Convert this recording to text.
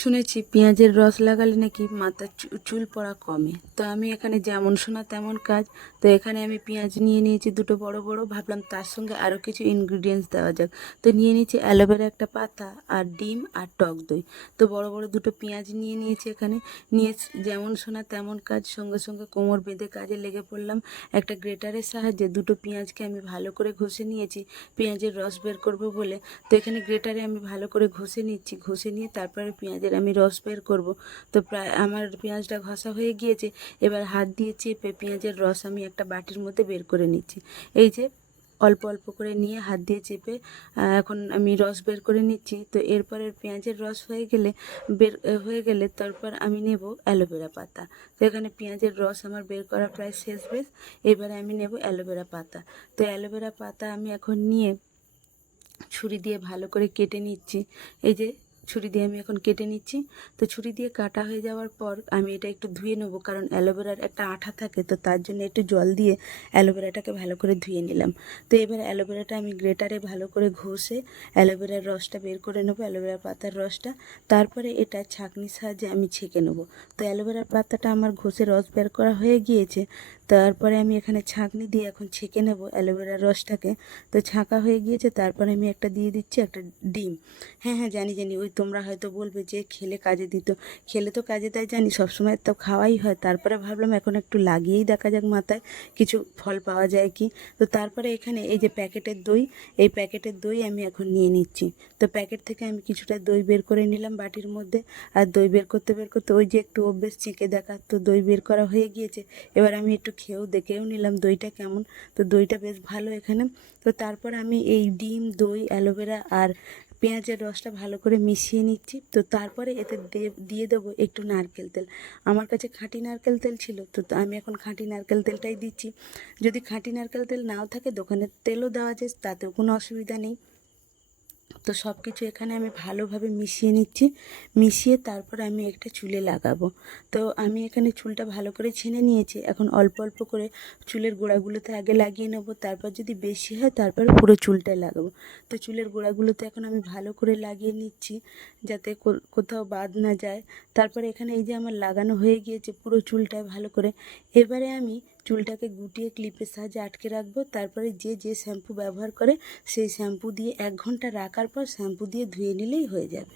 শুনেছি পেঁয়াজের রস লাগালে নাকি মাথার চুল পড়া কমে। তো আমি এখানে যেমন শোনা তেমন কাজ। তো এখানে আমি পেঁয়াজ নিয়ে নিয়েছি দুটো বড় বড়, ভাবলাম তার সঙ্গে আরও কিছু ইনগ্রিডিয়েন্টস দেওয়া যাক। তো নিয়ে নিয়েছি অ্যালোভেরা একটা পাতা আর ডিম আর টক দই। তো বড় বড় দুটো পেঁয়াজ নিয়ে নিয়েছি এখানে। নিয়ে যেমন শোনা তেমন কাজ, সঙ্গে সঙ্গে কোমর বেঁধে কাজে লেগে পড়লাম। একটা গ্রেটারের সাহায্যে দুটো পেঁয়াজকে আমি ভালো করে ঘষে নিয়েছি পেঁয়াজের রস বের করব বলে। তো এখানে গ্রেটারে আমি ভালো করে ঘষে নিচ্ছি, ঘষে নিয়ে তারপরে পেঁয়াজের আমি রস বের করব। তো প্রায় আমার পেঁয়াজটা ঘষা হয়ে গিয়েছে। এবার হাত দিয়ে চেপে পেঁয়াজের রস আমি একটা বাটির মধ্যে বের করে নিচ্ছি। এই যে অল্প অল্প করে নিয়ে হাত দিয়ে চেপে এখন আমি রস বের করে নিচ্ছি। তো এরপরে পেঁয়াজের রস হয়ে গেলে তারপর আমি নেব অ্যালোভেরা পাতা। তো এখানে পেঁয়াজের রস আমার বের করা প্রায় শেষ বেশ। এবারে আমি নেব অ্যালোভেরা পাতা। তো অ্যালোভেরা পাতা আমি এখন নিয়ে ছুরি দিয়ে ভালো করে কেটে নিচ্ছি। এই যে ছুরি দিয়ে আমি এখন কেটে নিচ্ছি। তো ছুরি দিয়ে কাটা হয়ে যাওয়ার পর আমি এটা একটু ধুয়ে নেবো, কারণ অ্যালোভেরার একটা আঠা থাকে। তো তার জন্য একটু জল দিয়ে অ্যালোভেরাটাকে ভালো করে ধুয়ে নিলাম। তো এবার অ্যালোভেরাটা আমি গ্রেটারে ভালো করে ঘষে অ্যালোভেরার রসটা বের করে নেবো, অ্যালোভেরা পাতার রসটা। তারপরে এটা ছাঁকনির সাহায্যে আমি ছেঁকে নেবো। তো অ্যালোভেরার পাতাটা আমার ঘষে রস বের করা হয়ে গিয়েছে। তারপরে আমি এখানে ছাঁকনি দিয়ে এখন ছেঁকে নেব অ্যালোভেরার রসটাকে। তো ছাঁকা হয়ে গিয়েছে। তারপরে আমি একটা দিয়ে দিচ্ছি একটা ডিম। হ্যাঁ হ্যাঁ, জানি জানি, ওই তোমরা হয়তো বলবে যে খেলে কাজে দিত। খেলে তো কাজে দেয় জানি, সবসময় তো খাওয়াই হয়। তারপরে ভাবলাম এখন একটু লাগিয়েই দেখা যাক মাথায় কিছু ফল পাওয়া যায় কি। তো তারপরে এখানে এই যে প্যাকেটের দই, এই প্যাকেটের দই আমি এখন নিয়ে নিচ্ছি। তো প্যাকেট থেকে আমি কিছুটা দই বের করে নিলাম বাটির মধ্যে। আর দই বের করতে ওই যে একটু অভ্যেস চেখে দেখা, তো দই বের করা হয়ে গিয়েছে। এবার আমি একটু দেখেও নিলাম দইটা কেমন। তো দইটা বেশ ভালো এখানে। তো তারপর আমি এই ডিম, দই, অ্যালোভেরা আর পেঁয়াজের রসটা ভালো করে মিশিয়ে নিচ্ছি। তো তারপরে এতে দিয়ে দেবো একটু নারকেল তেল। আমার কাছে খাঁটি নারকেল তেল ছিল, তো আমি এখন খাঁটি নারকেল তেলটাই দিচ্ছি। যদি খাঁটি নারকেল তেল নাও থাকে দোকানের তেলও দেওয়া যায়, তাতেও কোনো অসুবিধা নেই। তো সব কিছু এখানে আমি ভালোভাবে মিশিয়ে নিচ্ছি। মিশিয়ে তারপর আমি একটা চুলে লাগাবো। তো আমি এখানে চুলটা ভালো করে ছেনে নিয়েছি। এখন অল্প অল্প করে চুলের গোড়াগুলোতে আগে লাগিয়ে নেবো, তারপর যদি বেশি হয় তারপর পুরো চুলটায় লাগাবো। তো চুলের গোড়াগুলোতে এখন আমি ভালো করে লাগিয়ে নিচ্ছি, যাতে কোথাও বাদ না যায়। তারপরে এখানে এই যে আমার লাগানো হয়ে গিয়েছে পুরো চুলটায় ভালো করে। এবারে আমি চুলটাকে গুটিয়ে ক্লিপের সাহায্যে আটকে রাখবো। তারপরে যে শ্যাম্পু ব্যবহার করে সেই শ্যাম্পু দিয়ে 1 ঘন্টা রাখার পর শ্যাম্পু দিয়ে ধুয়ে নিলেই হয়ে যাবে।